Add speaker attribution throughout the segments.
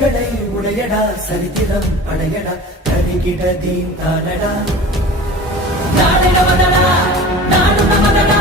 Speaker 1: தடைகளை உடையடா சரித்திரம் படையடா கருகிட தீன் தானடா.
Speaker 2: நாடு நமதடா நாடு நமதடா.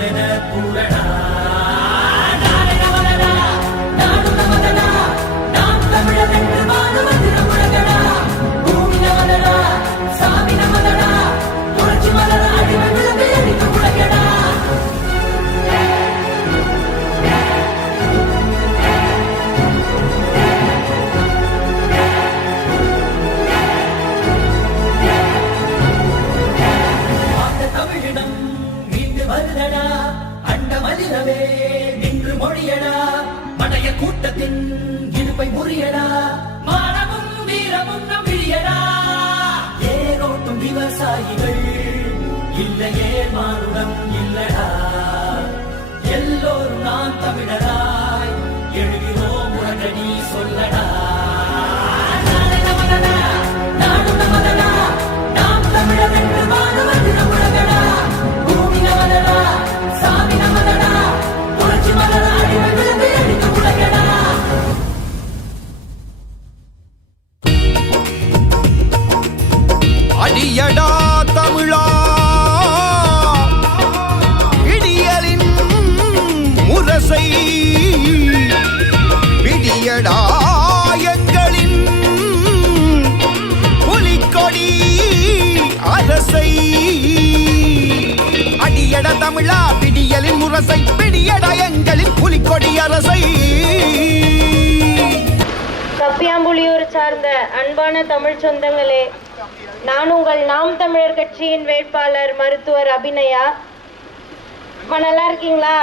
Speaker 2: சேனைகள் நாம் எல்லோரும் நாம் தமிழராய்
Speaker 3: அரசை பிடியடா எங்களின் புலிக்கொடி அரசை.
Speaker 4: கப்பியாம்புலியூர் சார்ந்த அன்பான தமிழ் சொந்தங்களே நான் உங்கள் நாம் தமிழர் கட்சியின் வேட்பாளர் மருத்துவர் அபிநயா. இப்போ நல்லா இருக்கீங்களா?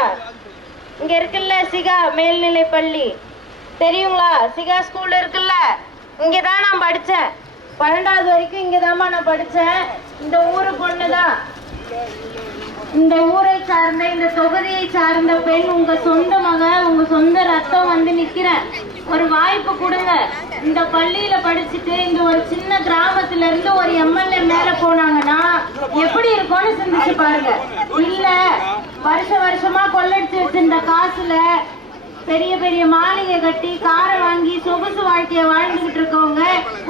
Speaker 4: இங்க இருக்குல்ல சிகா மேல்நிலை பள்ளி. தெரியுங்களா? சிகா ஸ்கூல் இருக்குல்ல? இங்கே தான் நான் படித்தேன் பன்னெண்டாவது வரைக்கும் இங்கே நான் படித்தேன் இந்த ஊரு பொண்ணு தான் இந்த ஊரை சார்ந்த இந்த தொகுதியை சார்ந்த பெண் உங்க சொந்த மக உங்க சொந்த ரத்தம் வந்து நிக்கிறேன் ஒரு வாய்ப்பு கொடுங்க. இந்த பள்ளியில படிச்சுட்டு இந்த ஒரு சின்ன கிராமத்துல இருந்து ஒரு எம்எல்ஏ மேல போனாங்கன்னா எப்படி இருக்கும்னு சிந்திச்சு பாருங்க. இல்ல வருஷ வருஷமா கொள்ளடிச்சு வச்சிருந்த காசுல பெரிய பெரிய மாளிகை கட்டி காரை வாங்கி சொகுசு வாழ்க்கைய வாழ்ந்துகிட்டு இருக்கவங்க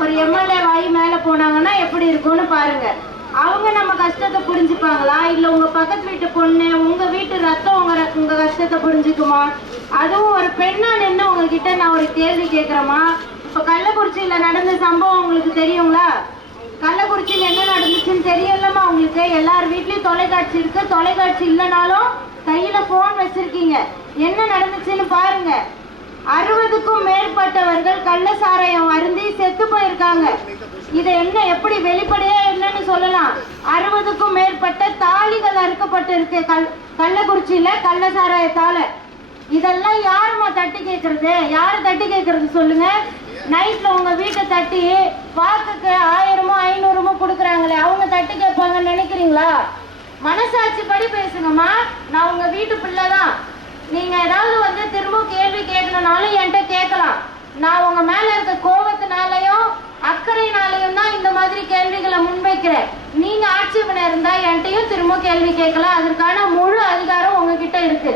Speaker 4: ஒரு எம்எல்ஏ வாய் மேல போனாங்கன்னா எப்படி இருக்கும்னு பாருங்க. அவங்க நம்ம கஷ்டத்தை புரிஞ்சுப்பாங்களா? இல்ல உங்க பக்கத்து வீட்டு பொண்ணு உங்க வீட்டு ரத்தம் உங்க ர- உங்க கஷ்டத்தை புரிஞ்சுக்குமா? அதுவும் ஒரு பெண்ணா நின்று உங்ககிட்ட நான் ஒரு கேள்வி கேக்குறேமா இப்ப கள்ளக்குறிச்சியில நடந்த சம்பவம் உங்களுக்கு தெரியுங்களா? கள்ளக்குறிச்சியில என்ன நடந்துச்சுன்னு தெரியலமா உங்களுக்கு. எல்லார் வீட்லயும் தொலைக்காட்சி இருக்கு. தொலைக்காட்சி இல்லைனாலும் கையில போன் வச்சிருக்கீங்க. என்ன நடந்துச்சுன்னு பாருங்க. அறுபதுக்கும் மேற்பட்டவர்கள் கள்ள சாராயம் அருந்தி செத்து போயிருக்காங்க. இதை என்ன எப்படி வெளிப்படையா என்னன்னு சொல்லலாம். அறுபதுக்கும் மேற்பட்ட தாலிகள் அறுக்கப்பட்டு இருக்கு கல் கள்ளக்குறிச்சியில கள்ள சாராயத்தால இதெல்லாம் யாருமா தட்டி கேட்கறது யாரு தட்டி கேட்கறது சொல்லுங்க. நைட்ல உங்க வீட்டை தட்டி வாக்குக்கு ஆயிரமோ ஐநூறுமோ கொடுக்குறாங்களே அவங்க தட்டி கேட்பாங்கன்னு நினைக்கிறீங்களா? மனசாட்சி படி பேசுங்கம்மா. நான் உங்க வீட்டு பிள்ளை தான் நீங்க ஏதாவது வந்து திரும்ப கேள்வி கேட்கணும்னாலும் என்கிட்ட கேட்கலாம். நான் உங்க மேல இருக்க கோபத்தினாலையும் அக்கறையினாலையும் தான் இந்த மாதிரி கேள்விகளை முன்வைக்கிறேன். நீங்க ஆட்சேபனை இருந்தா என்கிட்டயும் திரும்ப கேள்வி கேட்கலாம். அதற்கான முழு அதிகாரம் உங்ககிட்ட இருக்கு.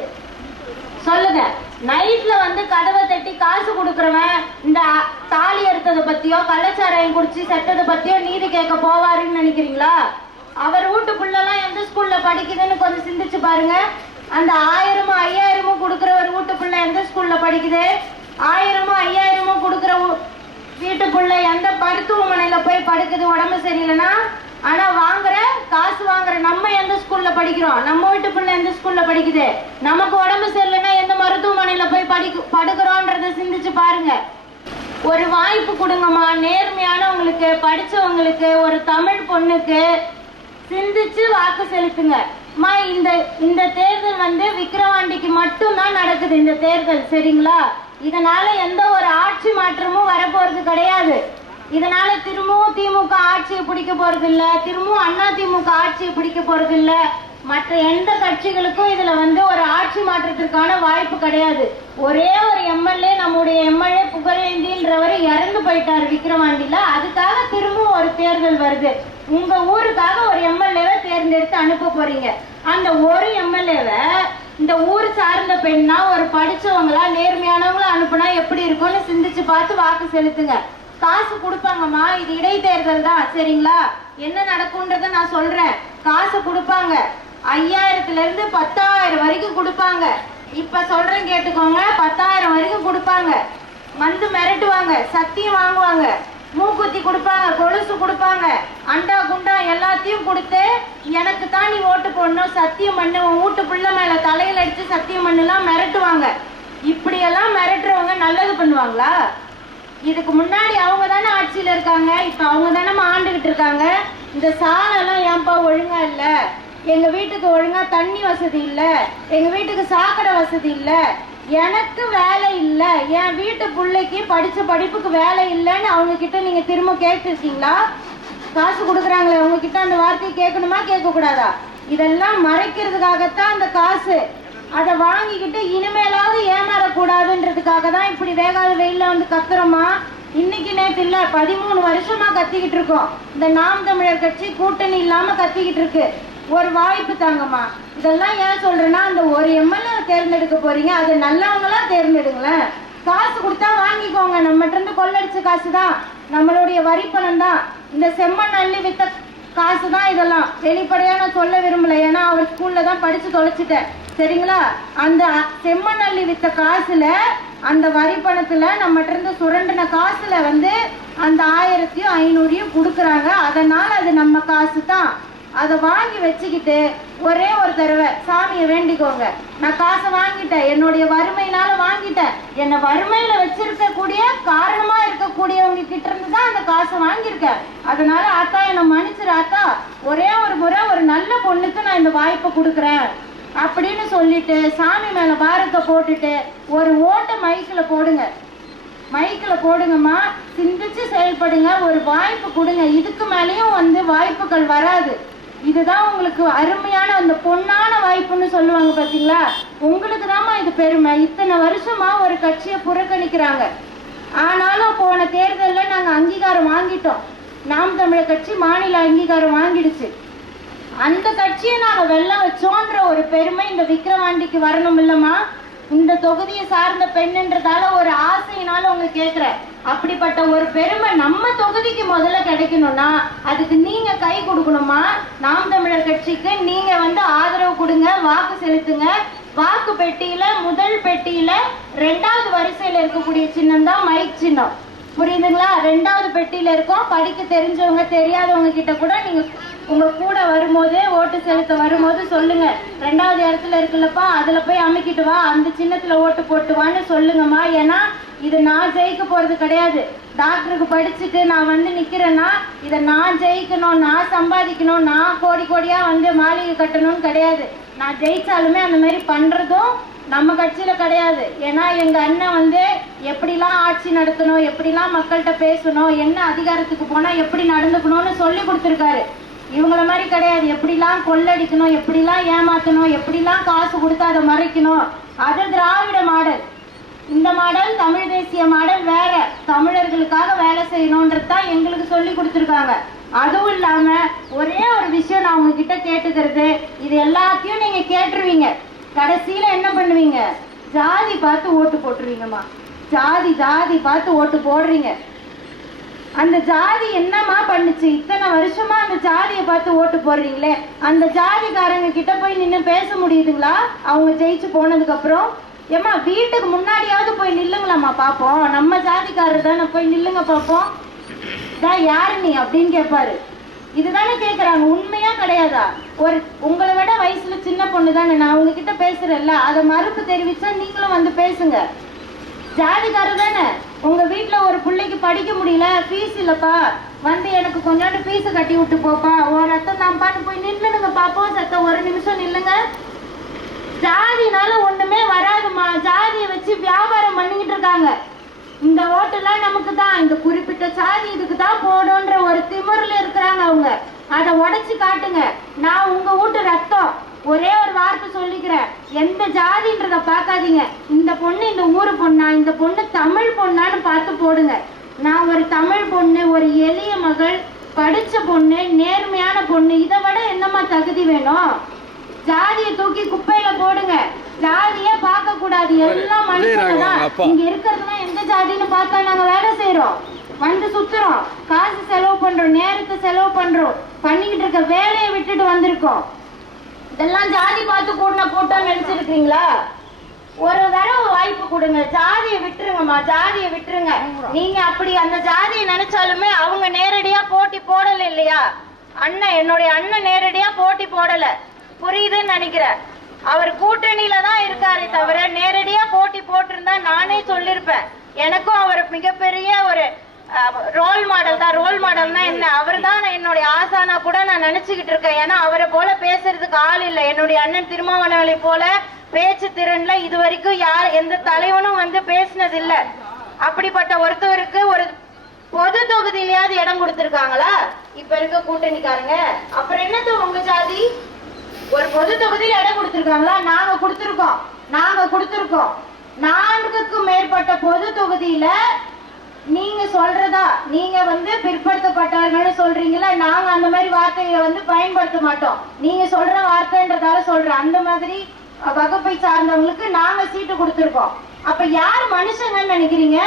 Speaker 4: சொல்லுங்க. நைட்ல வந்து கதவை தட்டி காசு கொடுக்குறவன் இந்த தாலி எடுத்ததை பத்தியோ கள்ளச்சாராயம் குடிச்சு செத்ததை பத்தியோ நீதி கேட்க போவாருன்னு நினைக்கிறீங்களா? அவர் வீட்டு புள்ளலாம் எந்த ஸ்கூல்ல படிக்குதுன்னு கொஞ்சம் சிந்திச்சு பாருங்க. அந்த ஆயிரமும் ஐயாயிரமும் கொடுக்குற ஒரு வீட்டு புள்ள எந்த ஸ்கூல்ல படிக்குது? ஆயிரமும் ஐயாயிரமும் கொடுக்குற வீட்டுக்குள்ள எந்த மருத்துவமனையில போய் படுக்குது? உடம்பு சரியில்லைன்னா? ஆனா வாங்குற காசு வாங்குற நம்ம எந்த ஸ்கூல்ல படிக்கிறோம்? நம்ம வீட்டு பிள்ளை எந்த ஸ்கூல்ல படிக்குது? நமக்கு உடம்பு சரியில்லைன்னா எந்த மருத்துவமனையில போய் படிக்க படுக்கிறோன்றத சிந்திச்சு பாருங்க. ஒரு வாய்ப்பு கொடுங்கம்மா. நேர்மையானவங்களுக்கு படிச்சவங்களுக்கு ஒரு தமிழ் பொண்ணுக்கு சிந்திச்சு வாக்கு செலுத்துங்க. மா இந்த இந்த தேர்தல் வந்து விக்கிரவாண்டிக்கு மட்டும்தான் நடக்குது இந்த தேர்தல். சரிங்களா? இதனால எந்த ஒரு ஆட்சி மாற்றமும் வரப்போறது கிடையாது. இதனால திரும்பவும் திமுக ஆட்சியை பிடிக்க போறது இல்ல. திரும்பவும் அண்ணா திமுக ஆட்சியை பிடிக்க போறது இல்ல. மற்ற எந்த கட்சிகளுக்கும் இதுல வந்து ஒரு ஆட்சி மாற்றத்திற்கான வாய்ப்பு கிடையாது. ஒரே ஒரு எம்எல்ஏ நம்முடைய எம்எல்ஏ புகழேந்தின்றவர் இறந்து போயிட்டாரு விக்கிரவாண்டியில. அதுக்காக திரும்பவும் ஒரு தேர்தல் வருது. உங்க ஊருக்காக ஒரு எம்எல்ஏவை தேர்ந்தெடுத்து அனுப்ப போறீங்க. அந்த ஒரு எம்எல்ஏவை இந்த ஊர் சார்ந்த பெண்ணா ஒரு படிச்சவங்களா நேர்மையானவங்கள அனுப்புனா எப்படி இருக்கும்னு சிந்திச்சு பார்த்து வாக்கு செலுத்துங்க. காசு கொடுப்பாங்கம்மா இது இடைத்தேர்தல் தான் சரிங்களா? என்ன நடக்கும்ன்றத நான் சொல்றேன். காசு கொடுப்பாங்க. ஐயாயிரத்துல இருந்து பத்தாயிரம் வரைக்கும் கொடுப்பாங்க. இப்ப சொல்றேன் கேட்டுக்கோங்க பத்தாயிரம் வரைக்கும் கொடுப்பாங்க. வந்து மிரட்டுவாங்க சத்தியம் வாங்குவாங்க. மூக்குத்தி கொடுப்பாங்க கொலுசு கொடுப்பாங்க. அண்டா குண்டா எல்லாத்தையும் கொடுத்து எனக்கு தான் நீ ஓட்டு போடணும். சத்தியம் பண்ணு. உன் வீட்டு பிள்ளை மேல தலையில அடிச்சு சத்தியம் பண்ணுலாம் மிரட்டுவாங்க. இப்படியெல்லாம் மிரட்டுறவங்க நல்லது பண்ணுவாங்களா? இதுக்கு முன்னாடி அவங்க தானே ஆட்சியில இருக்காங்க. இப்ப அவங்க தானே ஆண்டுகிட்டு இருக்காங்க. இந்த சாலைலாம் ஏன்பா ஒழுங்கா இல்ல? எங்க வீட்டுக்கு ஒழுங்கா தண்ணி வசதி இல்ல. எங்க வீட்டுக்கு சாக்கடை வசதி இல்ல. எனக்கு வேலை இல்லை. என் வீட்டு பிள்ளைக்கு படிச்ச படிப்புக்கு வேலை இல்லைன்னு அவங்க கிட்ட நீங்க திரும்ப கேட்டுருக்கீங்களா? காசு கொடுக்குறாங்களே அவங்க கிட்ட அந்த வார்த்தையை கேட்கணுமா கேட்க கூடாதா இதெல்லாம் மறைக்கிறதுக்காகத்தான் அந்த காசு. அதை வாங்கிக்கிட்டு இனிமேலாவது ஏமாறக்கூடாதுன்றதுக்காக தான் இப்படி வேகாத வெயில்ல வந்து கத்துறோமா? இன்னைக்கு நேற்று இல்லை பதிமூணு வருஷமா கத்திக்கிட்டு இருக்கோம். இந்த நாம் தமிழர் கட்சி கூட்டணி இல்லாம கத்திக்கிட்டு இருக்கு. ஒரு வாய்ப்பு தாங்கம்மா. இதெல்லாம் ஏன் சொல்றேன்னா அந்த ஒரு எம்எல்ஏ தேர்ந்தெடுக்க போறீங்க. அது நல்லவங்களா தேர்ந்தெடுங்களேன். காசு கொடுத்தா வாங்கிக்கோங்க. நம்மகிட்ட இருந்து கொள்ளடிச்ச காசு தான் நம்மளுடைய வரி பணம் தான். இந்த செம்மண் அள்ளி வித்த காசு தான் இதெல்லாம். வெளிப்படையா நான் சொல்ல விரும்பல. ஏன்னா அவர் ஸ்கூல்ல தான் படிச்சு தொலைச்சிட்டேன். சரிங்களா? அந்த செம்மண் அள்ளி வித்த காசுல அந்த வரி பணத்துல நம்மகிட்ட இருந்து சுரண்டின காசுல வந்து அந்த ஆயிரத்தையும் ஐநூறையும் கொடுக்குறாங்க. அதனால அது நம்ம காசு தான் அதை வாங்கி வச்சுக்கிட்டு ஒரே ஒரு தடவை சாமியை வேண்டிக்கோங்க. நான் காசை வாங்கிட்டேன். என்னுடைய வறுமையினால வாங்கிட்டேன். என்னை வறுமையில வச்சிருக்கக்கூடிய காரணமா இருக்கக்கூடியவங்க கிட்ட இருந்து தான் அந்த காசை வாங்கியிருக்கேன். அதனால ஆத்தா என்னை மன்னிச்சிரு ஆத்தா. ஒரே ஒரு முறை ஒரு நல்ல பொண்ணுக்கு நான் இந்த வாய்ப்பை கொடுக்குறேன் அப்படின்னு சொல்லிட்டு சாமி மேல பாரத்தை போட்டுட்டு ஒரு ஓட்ட மைக்கில் போடுங்க. மைக்கில் போடுங்கம்மா. சிந்திச்சு செயல்படுங்க. ஒரு வாய்ப்பு கொடுங்க. இதுக்கு மேலேயும் வந்து வாய்ப்புகள் வராது. இதுதான் உங்களுக்கு அருமையான அந்த பொன்னான வாய்ப்புன்னு சொல்லுவாங்க பார்த்தீங்களா உங்களுக்கு தாம்மா இது பெருமை. இத்தனை வருஷமா ஒரு கட்சியை புறக்கணிக்கிறாங்க. ஆனாலும் போன தேர்தலில் நாங்கள் அங்கீகாரம் வாங்கிட்டோம். நாம் தமிழர் கட்சி மாநில அங்கீகாரம் வாங்கிடுச்சு. அந்த கட்சியை நாங்கள் வெள்ளம் வச்சோன்ற ஒரு பெருமை இந்த விக்ரவாண்டிக்கு வரணும் இல்லம்மா? இந்த தொகுதியை சார்ந்த பெண்ணுன்றதால ஒரு ஆசையினால உங்க கேக்குறேன் அப்படிப்பட்ட ஒரு பெருமை நம்ம தொகுதிக்கு முதல்ல கிடைக்கணும்னா அதுக்கு நீங்க கை கொடுக்கணுமா? நாம் தமிழர் கட்சிக்கு நீங்க வந்து ஆதரவு கொடுங்க வாக்கு செலுத்துங்க. வாக்கு பெட்டியில முதல் பெட்டியில ரெண்டாவது வரிசையில இருக்கக்கூடிய சின்னம் தான் மைக் சின்னம். புரியுதுங்களா? ரெண்டாவது பெட்டியில இருக்கும். படிக்க தெரிஞ்சவங்க தெரியாதவங்க கிட்ட கூட நீங்க உங்க கூட வரும்போது ஓட்டு செலுத்த வரும்போது சொல்லுங்க. ரெண்டாவது இடத்துல இருக்குல்லப்பா அதுல போய் அமைக்கிட்டு வா அந்த சின்னத்துல ஓட்டு போட்டு வான்னு சொல்லுங்கம்மா. ஏன்னா இது நான் ஜெயிக்க போறது கிடையாது. டாக்டருக்கு படிச்சுட்டு நான் வந்து நிக்கிறேன்னா இதை நான் ஜெயிக்கணும் நான் சம்பாதிக்கணும் நான் கோடி கோடியா வந்து மாளிகை கட்டணும்னு கிடையாது. நான் ஜெயிச்சாலுமே அந்த மாதிரி பண்றதும் நம்ம கட்சியில கிடையாது. ஏன்னா எங்க அண்ணன் வந்து எப்படிலாம் ஆட்சி நடத்தணும் எப்படிலாம் மக்கள்கிட்ட பேசணும் என்ன அதிகாரத்துக்கு போனா எப்படி நடந்துக்கணும்னு சொல்லி கொடுத்துருக்காரு. இவங்கள மாதிரி கிடையாது. எப்படிலாம் கொள்ளடிக்கணும் எப்படிலாம் ஏமாத்தணும் எப்படிலாம் காசு கொடுத்து அதை மறைக்கணும். அது திராவிட மாடல். இந்த மாடல் தமிழ் தேசிய மாடல் வேற. தமிழர்களுக்காக வேலை செய்யணுன்றது தான் எங்களுக்கு சொல்லி கொடுத்துருக்காங்க. அதுவும் இல்லாம ஒரே ஒரு விஷயம் நான் உங்ககிட்ட கேட்டுக்கிறது. இது எல்லாத்தையும் நீங்க கேட்டுருவீங்க. கடைசியில என்ன பண்ணுவீங்க? ஜாதி பார்த்து ஓட்டு போட்டுருவீங்கம்மா. ஜாதி ஜாதி பார்த்து ஓட்டு போடுறீங்க. அந்த ஜாதி என்னம்மா பண்ணுச்சு? இத்தனை வருஷமா அந்த ஜாதியை பார்த்து ஓட்டு போடுறீங்களே? அந்த ஜாதிக்காரங்க கிட்ட போய் நின்று பேச முடியுதுங்களா? அவங்க ஜெயிச்சு போனதுக்கு அப்புறம் ஏம்மா வீட்டுக்கு முன்னாடியாவது போய் நில்லுங்களாம்மா பார்ப்போம் நம்ம ஜாதிக்காரர் தானே போய் நில்லுங்க பார்ப்போம் தான் யாரு நீ அப்படின்னு கேட்பாரு இதுதானே கேட்குறாங்க உண்மையா கிடையாதா? ஒரு உங்களை விட வயசுல சின்ன பொண்ணு தானே. நான் உங்ககிட்ட பேசுறேன்ல. அதை மறுப்பு தெரிவிச்சா நீங்களும் வந்து பேசுங்க. ஜாதிக்காரர் தானே. உங்க வீட்டில் ஒரு பிள்ளைக்கு படிக்க முடியல ஃபீஸ் இல்லப்பா. வந்து எனக்கு கொஞ்சோண்டு ஃபீஸ் கட்டி விட்டு போப்பா. ஒரு ரத்தம் நான் பாட்டு போய் நில்லுங்க பாப்போம். சத்தம் ஒரு நிமிஷம் நில்லுங்க. ஜாதினால ஒண்ணுமே வராதுமா ஜாதியை வச்சு வியாபாரம் பண்ணிக்கிட்டு இருக்காங்க. இந்த ஓட்டெல்லாம் நமக்கு தான். இந்த குறிப்பிட்ட சாதி இதுக்கு தான் போடுன்ற ஒரு திமிரில் இருக்கிறாங்க அவங்க. அதை உடச்சி காட்டுங்க. நான் உங்க வீட்டு ரத்தம். ஒரே ஒரு வார்த்தை சொல்லிக்கிறேன். எந்த ஜாதின்றத பார்க்காதீங்க. இந்த பொண்ணு இந்த ஊரு பொண்ணா இந்த பொண்ணு தமிழ் பொண்ணான்னு பார்த்து போடுங்க. நான் ஒரு தமிழ் பொண்ணு ஒரு எளிய மகள் படிச்ச பொண்ணு நேர்மையான பொண்ணு இதை விட என்னம்மா தகுதி வேணும்? ஜாதியை தூக்கி குப்பையில போடுங்க. ஜாதியே பார்க்க கூடாது எல்லாம் மனுஷங்க இங்க இருக்கிறதுலாம் எந்த ஜாதின்னு பார்த்தா நாங்க வேலை செய்யறோம் வந்து சுத்துறோம். காசு செலவு பண்றோம் நேரத்தை செலவு பண்றோம். பண்ணிக்கிட்டு இருக்க வேலையை விட்டுட்டு வந்திருக்கோம். இதெல்லாம் ஜாதி பார்த்து கூட்டின கூட்டம் நினைச்சிருக்கீங்களா ஒரு தடவை வாய்ப்பு கொடுங்க. ஜாதியை விட்டுருங்கம்மா ஜாதியை விட்டுருங்க. நீங்க அப்படி அந்த ஜாதியை நினைச்சாலுமே அவங்க நேரடியா போட்டி போடல இல்லையா? அண்ணன் என்னுடைய அண்ணன் நேரடியா போட்டி போடல. புரியுதுன்னு நினைக்கிறேன். அவர் கூட்டணியில தான் இருக்காரே தவிர நேரடியா போட்டி போட்டிருந்தா நானே சொல்லிருப்பேன். எனக்கும் அவர் மிகப்பெரிய ஒரு ரோல் மாடல் தான் ரோல் மாடல்னா என்ன? அவர் தான் என்னுடைய ஆசானா கூட நான் நினைச்சுக்கிட்டு இருக்கேன். ஏன்னா அவரை போல பேசுறதுக்கு ஆள் இல்லை. என்னுடைய அண்ணன் திருமாவளவனை போல பேச்சு திறன்ல இது வரைக்கும் யார் எந்த தலைவனும் வந்து பேசினது இல்ல அப்படிப்பட்ட ஒருத்தவருக்கு ஒரு பொது தொகுதியிலயாவது இடம் கொடுத்துருக்காங்களா? இப்ப இருக்க கூட்டணிக்காரங்க. அப்புறம் என்னது உங்க ஜாதி? ஒரு பொது தொகுதியில இடம் கொடுத்துருக்காங்களா? நாங்க கொடுத்துருக்கோம். நாங்க கொடுத்துருக்கோம். நான்குக்கும் மேற்பட்ட பொது தொகுதியில நீங்க சொல்றதா? நீங்க வந்து பிற்படுத்தப்பட்டவர்கள் சொல்றீங்களா நாங்க அந்த மாதிரி வார்த்தையை வந்து பயன்படுத்த மாட்டோம். நீங்க சொல்ற வார்த்தைன்றதால சொல்றேன். அந்த மாதிரி வகுப்பை சார்ந்தவங்களுக்கு நாங்க சீட்டு கொடுத்துருக்கோம். அப்ப யார் மனுஷங்கன்னு நினைக்கிறீங்க?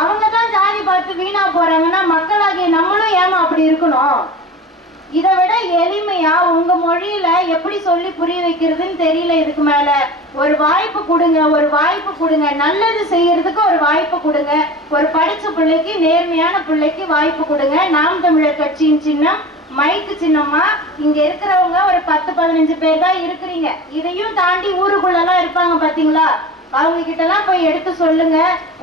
Speaker 4: அவங்க தான் ஜாதி பார்த்து வீணா போறாங்கன்னா மக்களாகிய நம்மளும் ஏமா அப்படி இருக்கணும்? இதை விட எளிமையா உங்க மொழியில எப்படி சொல்லி புரிய வைக்கிறதுன்னு தெரியல இதுக்கு மேல. ஒரு வாய்ப்பு கொடுங்க ஒரு வாய்ப்பு கொடுங்க. நல்லது செய்யறதுக்கு ஒரு வாய்ப்பு கொடுங்க. ஒரு படிச்ச பிள்ளைக்கு நேர்மையான பிள்ளைக்கு வாய்ப்பு கொடுங்க. நாம் தமிழர் கட்சியின் சின்னம் மைக்கு சின்னம்மா. இங்க இருக்கிறவங்க ஒரு பத்து பதினஞ்சு பேர் தான் இருக்கிறீங்க. இதையும் தாண்டி ஊருக்குள்ளலாம் இருப்பாங்க பாத்தீங்களா? அவங்க கிட்டலாம் போய் எடுத்து சொல்லுங்க.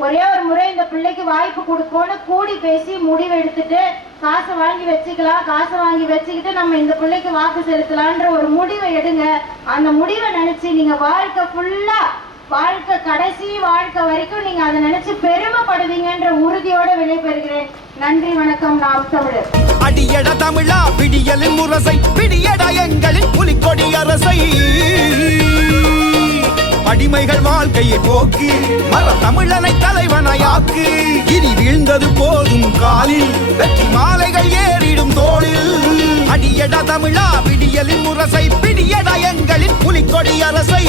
Speaker 4: ஒரே ஒரு முறை இந்த பிள்ளைக்கு வாய்ப்பு கொடுக்கோன்னு கூடி பேசி முடிவு எடுத்துட்டு காசை வாங்கி வச்சுக்கலாம். காசை வாங்கி வச்சுக்கிட்டு நம்ம இந்த பிள்ளைக்கு வாக்கு செலுத்தலான்ற ஒரு முடிவை எடுங்க. அந்த முடிவை நினைச்சு நீங்க வாழ்க்கை ஃபுல்லா வாழ்க்கை கடைசி வாழ்க்கை வரைக்கும் நீங்க அதை நினைச்சு பெருமைப்படுவீங்கன்ற உறுதியோட விடைபெறுகிறேன். நன்றி வணக்கம். நாம் தமிழர்.
Speaker 5: அடியட தமிழா விடியலின் முரசை பிடியட எங்களின் புலிக்கொடி அரசை. அடிமைகள் வாழ்க்கையை போக்கி மர தமிழனை தலைவனையாக்கு இனி வீழ்ந்தது போதும் காலில் வெற்றி மாலைகள் ஏறிடும் தோளில். அடியட தமிழா விடியலின் முரசை பிடியட எங்களின் புலிக்கொடி அரசை.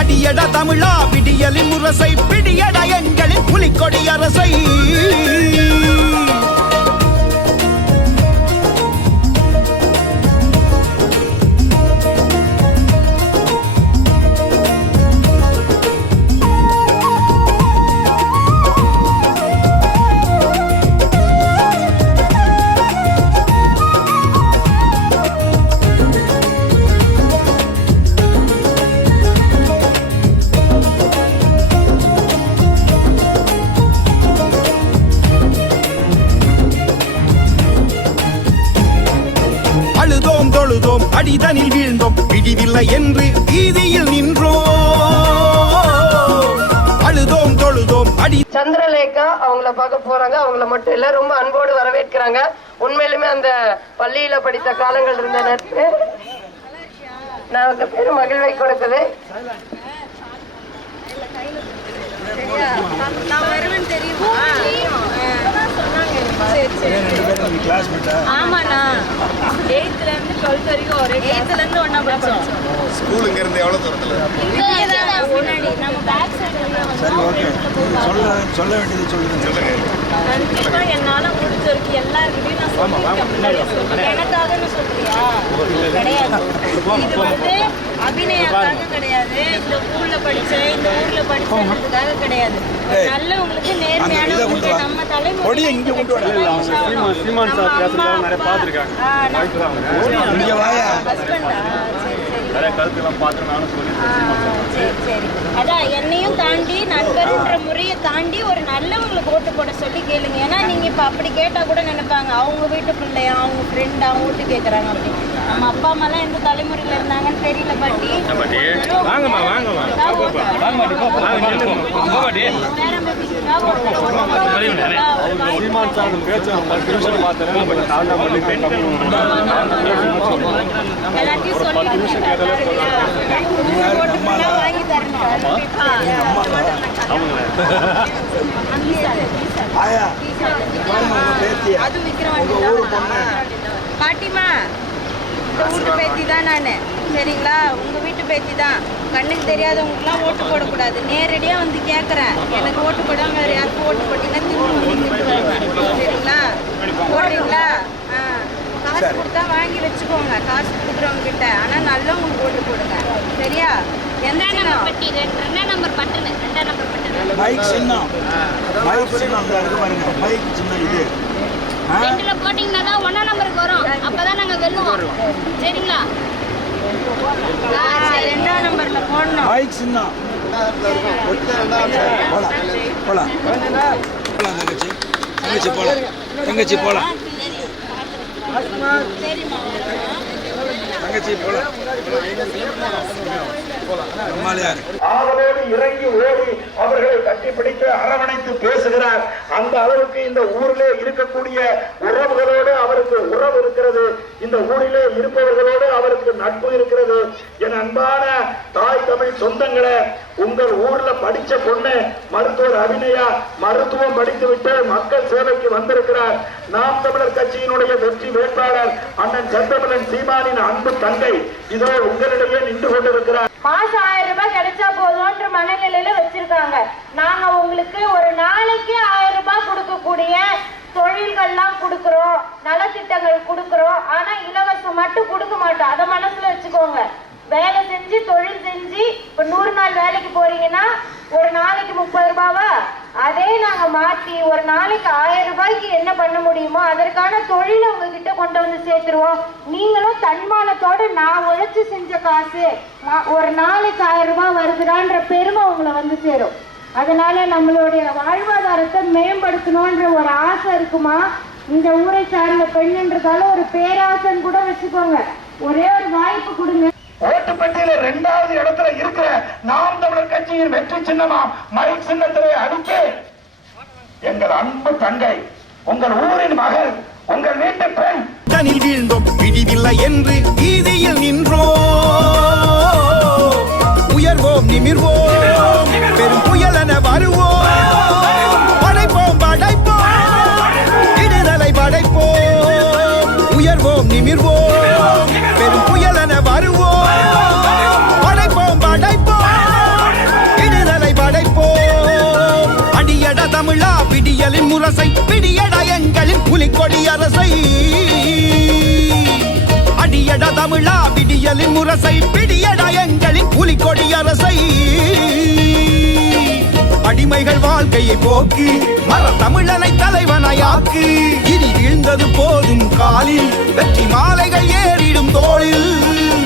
Speaker 5: அடியட தமிழா விடியலின் முரசை பிடியட எங்களின் புலிக்கொடி அரசை.
Speaker 6: காலங்கள் இருந்த நட்பு நமக்கு பெரும் மகிழ்வை கொடுக்குது
Speaker 4: ஆமாண்ணா. எயித்துல இருந்து டுவெல்த் வரைக்கும் ஒரே எயித்துல இருந்து ஒன்னா படிச்சோம்.
Speaker 7: ஸ்கூல் இங்க இருந்து எவ்வளவு தூரத்துல?
Speaker 4: முன்னாடி. நம்ம பேக் சைடு
Speaker 8: சரி ஓகே சொல்ல சொல்ல வேண்டியது சொல்லுங்க.
Speaker 4: கண்டிப்பா என்னால முடிஞ்ச வரைக்கும் எல்லாருக்கிட்டையும் நான் சொல்லியிருக்கேன். எனக்காகன்னு சொல்றியா? கிடையாது. இது வந்து அபிநயாக்காக கிடையாது. இந்த ஊர்ல படிச்சேன் இந்த ஊர்ல படிச்சதுக்காக கிடையாது. நல்ல உங்களுக்கு நேர்மையான. நம்ம தலைமுறை
Speaker 8: இங்க கொண்டு வா.
Speaker 4: நிறைய பார்த்துருக்காங்க
Speaker 8: இங்க வாயா
Speaker 4: ஹஸ்பண்டா சரி சரி. அதான் என்னையும் தாண்டி நண்பர்ன்ற முறையை தாண்டி ஒரு நல்லவங்களுக்கு ஓட்டு போட சொல்லி கேளுங்க. ஏன்னா நீங்க இப்ப அப்படி கேட்டா கூட நினைப்பாங்க அவங்க வீட்டு பிள்ளையா அவங்க ஃப்ரெண்டா ஓட்டு கேக்குறாங்க அப்படி நம்ம அப்பா அம்மா எல்லாம் எந்த தலைமுறையில இருந்தாங்கன்னு தெரியல பாட்டி வாங்கம்மா வாங்கம்மா எல்லாத்தையும் சொல்லிட்டு வாங்கி தரணும்
Speaker 8: ஆயா பாருங்க உங்க பேத்திய
Speaker 4: அது விக்ரவாண்டி பாட்டிமா இந்த வீட்டு பேத்தி தான் நான். சரிங்களா? உங்க வீட்டு பேத்தி தான். கண்ணுக்கு தெரியாதவங்களுக்குலாம் ஓட்டு போடக்கூடாது. நேரடியா வந்து கேட்குறேன் எனக்கு ஓட்டு போடாம வேற யாருக்கும் ஓட்டு போட்டீங்கன்னா திரும்ப. சரிங்களா? போடுறீங்களா? ஆ. காசு கொடுத்தா வாங்கி வச்சுக்கோங்க. காசு கொடுக்குறவங்க கிட்ட ஆனா நல்லவங்களுக்கு ஓட்டு போடுங்க. சரியா? எந்த சின்னம்?
Speaker 8: மைக் சின்னம். மைக் சின்னம். அந்த இருக்கு பாருங்க. மைக் சின்னம் இது?
Speaker 9: ரெண்டுல போட்டீங்கன்னா தான் ஒன்னா நம்பருக்கு வரும் அப்பதான் நாங்க வெல்லுவோம் சரிங்களா
Speaker 4: ஆ, ரெண்டாம் நம்பர்ல போடணும்
Speaker 8: மைக் சின்னம் போலாம் போலாம் போலாம் தங்கச்சி தங்கச்சி போலாம் தங்கச்சி போலாம் தங்கச்சி போலாம்
Speaker 5: இறங்கி ஓடி கட்டி பிடித்து அரவணைத்து பேசுகிறார். அந்த அளவுக்கு இந்த ஊரிலே இருக்கக்கூடிய உறவுகளோடு அவருக்கு உறவு இருக்கிறது. இந்த ஊரிலே இருப்பவர்களோடு அவருக்கு நட்பு இருக்கிறது. என் அன்பான தாய் தமிழ் சொந்தங்களை உங்கள் ஊர்ல படிச்ச பொண்ணு மருத்துவர் அபிநயா மருத்துவம் படித்துவிட்டு மக்கள் சேவைக்கு வந்திருக்கிறார். நாம் தமிழர் கட்சியினுடைய வெற்றி வேட்பாளர் அண்ணன் செந்தமிழன் சீமானின் அன்பு தங்கை இதோ உங்களிடையே நின்று கொண்டிருக்கிறார்.
Speaker 4: மாசம் ஆயிரம் ரூபாய் கிடைச்சா போதும்ன்ற மனநிலையில வச்சிருக்காங்க. நாங்க உங்களுக்கு ஒரு நாளைக்கு ஆயிரம் ரூபாய் கொடுக்கக்கூடிய தொழில்கள்லாம் கொடுக்குறோம் நலத்திட்டங்கள் கொடுக்குறோம். ஆனா இலவசம் மட்டும் கொடுக்க மாட்டோம். அதை மனசுல வச்சுக்கோங்க. வேலை செஞ்சு தொழில் செஞ்சு இப்ப நூறு நாள் வேலைக்கு போறீங்கன்னா ஒரு நாளைக்கு முப்பது ரூபாவா? அதே ஒரு நாளைக்கு ஆயிரம் ரூபாய்க்கு என்ன பண்ண முடியுமோ அதற்கான தொழிலை உங்ககிட்ட கொண்டு வந்து சேர்த்துருவோம். நீங்களும் தன்மானத்தோட நான் உழைச்சி செஞ்ச காசு மா- ஒரு நாளைக்கு ஆயிரம் ரூபாய் வருதுடான்ற பெருமை உங்களை வந்து சேரும். அதனால நம்மளுடைய வாழ்வாதாரத்தை மேம்படுத்தணுன்ற ஒரு ஆசை இருக்குமா? இந்த ஊரை சார்ந்த பெண்ணுன்றதால ஒரு பேராசன் கூட வச்சுக்கோங்க. ஒரே ஒரு வாய்ப்பு கொடுங்க.
Speaker 5: ஓட்டுப்பட்டியல இரண்டாவது இடத்துல இருக்கிற நாம் தமிழர் கட்சியின் வெற்றி சின்னமா மறை சின்னத்திலே அடித்து எங்கள் அன்பு தங்கை உங்கள் ஊரின் மகள் உங்கள் வீட்டு பெண். தனில் வீழ்ந்தோம் பிடிவில்லை என்று வீதியில் நின்றோம். உயர்வோம் நிமிர்வோம். கொடி அரசை. அடியட தமிழா விடியலின் முரசை பிடியட எங்களின் புலிக்கொடி அரசை. அடிமைகள் வாழ்க்கையை போக்கு மர தமிழனை தலைவனையாக்கு இனி வீழ்ந்தது போதும் காலில் வெற்றி மாலைகள் ஏறிடும் தோளில்.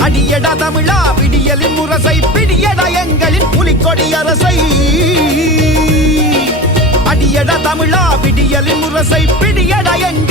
Speaker 5: அடியட தமிழா விடியலின் முரசை பிடியட எங்களின் புலிக்கொடி அரசை. அடியட தமிழா விடியலின் முரசை பிடியட
Speaker 10: என்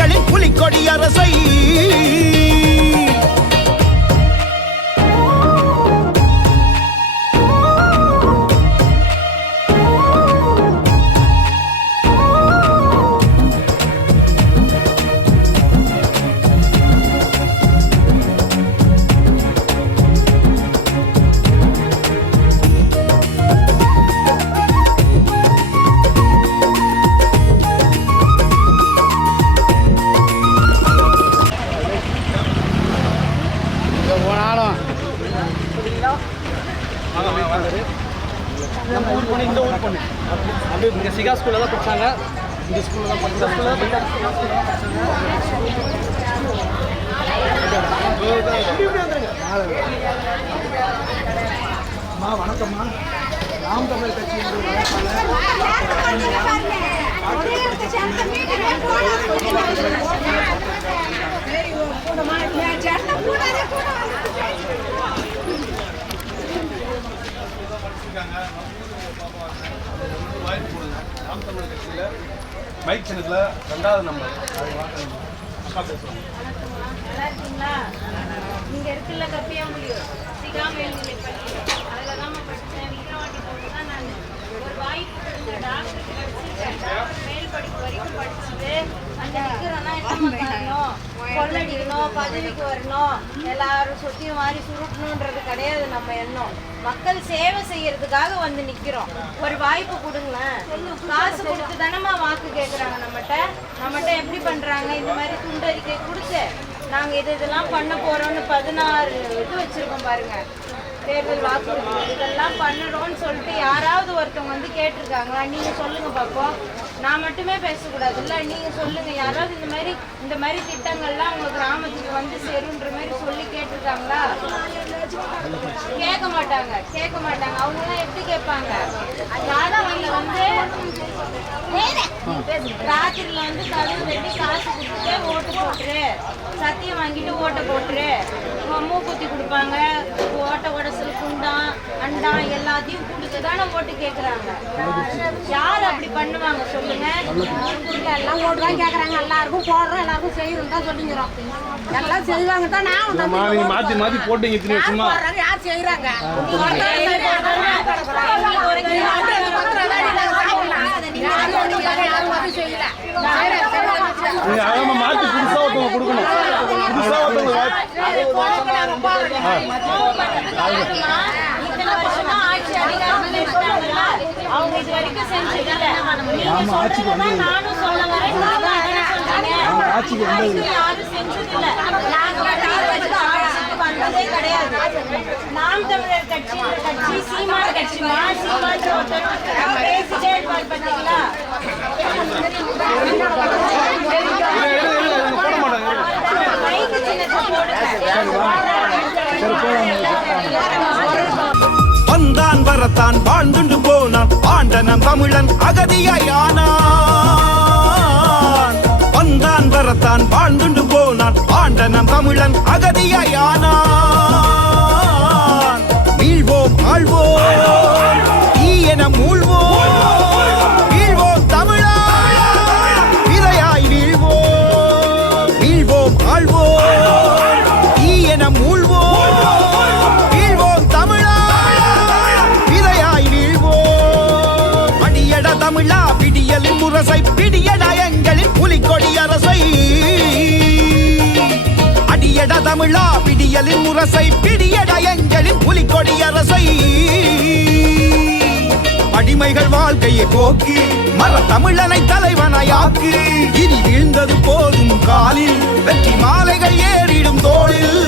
Speaker 8: அம்மா வணக்கம்மா நாம் தமிழர்
Speaker 10: தமிழ் கட்சியில் மைக் சின்னத்தில் ரெண்டாவது நம்பர் அது வாங்க. அப்பா பேசுவாங்க
Speaker 4: நல்லா இருக்கீங்களா? இங்க இருக்குல்ல கப்பியாம்புலியூர் சிகா மேல்நிலை அதில் தான் படித்தேன் விக்ரவாண்டி போட்டு தான் நான். ஒரு வாய்ப்பு இந்த டாக்டர் படிச்சிருக்கேன் மேல் படிப்பு வரைக்கும் படிச்சுட்டு அந்த நிற்கிறோன்னா என்ன பண்ணணும் கொள்ளடிக்கணும் பதவிக்கு வரணும். எல்லாரும் சொத்தியும் மாதிரி சுருட்டணுன்றது கிடையாது நம்ம எண்ணம். மக்கள் சேவை செய்யறதுக்காக வந்து நிக்கிறோம். ஒரு வாய்ப்பு கொடுங்களேன். காசு கொடுத்து தானம்மா வாக்கு கேட்குறாங்க நம்மகிட்ட நம்மகிட்ட எப்படி பண்றாங்க? இந்த மாதிரி துண்டறிக்கை கொடுத்து நாங்க இது இதெல்லாம் பண்ண போறோம்னு பதினாறு இது வச்சிருக்கோம் பாருங்க. தேர்தல் வாக்குறுதி இதெல்லாம் பண்ணுறோம்னு சொல்லிட்டு யாராவது ஒருத்தவங்க வந்து கேட்டிருக்காங்களா? நீங்க சொல்லுங்க பார்ப்போம் நான் மட்டுமே பேசக்கூடாது. இல்ல நீங்க சொல்லுங்க. யாராவது இந்த மாதிரி இந்த மாதிரி திட்டங்கள்லாம் உங்க கிராமத்துக்கு வந்து சேருன்ற மாதிரி சொல்லி கேட்டிருக்காங்களா? கேட்க மாட்டாங்க கேட்க மாட்டாங்க. அவங்க எல்லாம் எப்படி கேட்பாங்க? ராத்திரியில வந்து ராத்திரில வந்து கதவு வெட்டி காசு கொடுத்துட்டு ஓட்டு போட்டுரு. சத்தியம் வாங்கிட்டு ஓட்டை போட்டுரு. மூக்குத்தி கொடுப்பாங்க. ஓட்டை உடசல் குண்டான் அண்டான் எல்லாத்தையும் கொடுத்து தானே ஓட்டு கேட்குறாங்க யார் அப்படி பண்ணுவாங்க சொல்லுங்க?
Speaker 11: எல்லாம் ஓட்டு தான் கேட்குறாங்க எல்லாருக்கும் போடுறோம் எல்லாருக்கும் செய்யறோம் தான் சொல்லிக்கிறோம். எல்லாம் செய்வாங்க தான் நான்
Speaker 10: நீங்கள் மாற்றி மாற்றி போட்டீங்க இத்தனை வருஷமா
Speaker 11: யார் செய்யறாங்க
Speaker 10: ஒருத்தவங்க கொடுக்கணும் ஒருத்தவங்க
Speaker 4: வருஷமா ஆட்சி அதிகாரத்துல இருக்காங்கல்ல, அவங்க இது வரைக்கும் செஞ்சதில்ல. நீங்க நானும் சொல்ல வரேன், நீங்களும் அதானே சொல்றீங்க. வந்ததே கிடையாது. நாம் தமிழர் கட்சி பேசிட்டே இருப்பார் மைக்கு சின்னத்தை போடுங்க
Speaker 5: வந்தான் வரத்தான் வாழ்ந்துண்டு போனான் ஆண்டனம் தமிழன் அகதியானான் வரத்தான் வாழ்ந்துண்டு போனான். ஆண்டனம் தமிழன் அகதியானான் மீள்வோம் ஆழ்வோம் தீயென மூழ்வோம். வீழ்வோம் தமிழா. விதையாய் வீழ்வோம். வீழ்வோம் ஆழ்வோம் தீயென மூழ்வோம். வீழ்வோம் தமிழா. விதையாய் வீழ்வோம். அடியட தமிழா விடியலின் முரசை பிடி புலிக்கொடி அரசை. அடியட தமிழா பிடியலின் முரசை பிடியட எங்களின் புலிக்கொடி அரசை. அடிமைகள் வாழ்க்கையை போக்கி மர தமிழனை தலைவனையாக்கு இனி வீழ்ந்தது போதும் காலில் வெற்றி மாலைகள் ஏறிடும் தோளில்.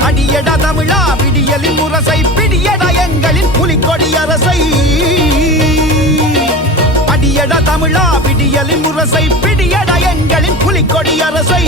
Speaker 5: அடியட தமிழா பிடியலின் முரசை பிடியட எங்களின் புலிக்கொடி அரசை. அடியட தமிழா பிடியலி முரசை பிடியட எங்களின் புலிக்கொடி அரசை.